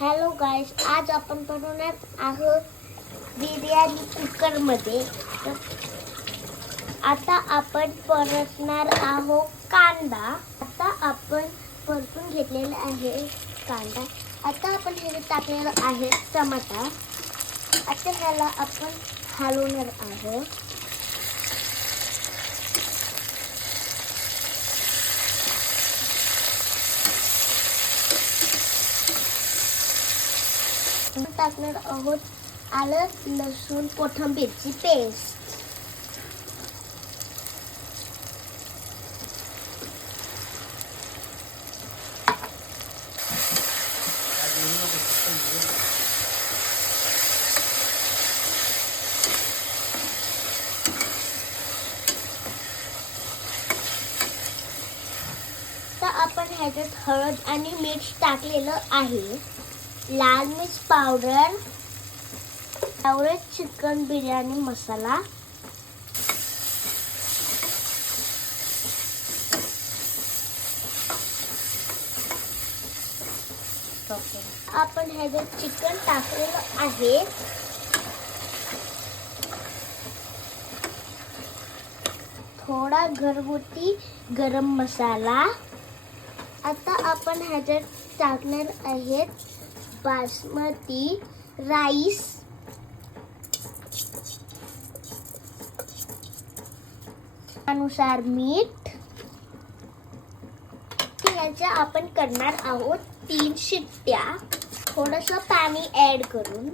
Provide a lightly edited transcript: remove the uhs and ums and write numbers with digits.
Hello गाईस, आज आपण बनवणार आहोत बिर्याणी कुकरमध्ये. आता आपण परतणार आहोत कांदा. आता आपण परतून घेतलेला आहे कांदा. आता आपण हे टाकलेलं आहे टमाटा. आता ह्याला आपण हलवणार आहोत. टाकणार आहोत आलं लसूण कोथिंबीरची पेस्ट. तर आपण ह्याच्यात हळद आणि मीठ टाकलेलं आहे. लाल मिर्च पावडर, चिकन बिर्याणी मसाला, आपण ह्याच्यात चिकन टाकलेलं आहे. थोडा घरगुती गरम मसाला. आता आपण ह्याच्यात टाकणार आहेत बासमती राईस, अनुसार मीठ. ह्याच्या आपण करणार आहोत 3 शिट्ट्या. थोडंसं पाणी ऍड करून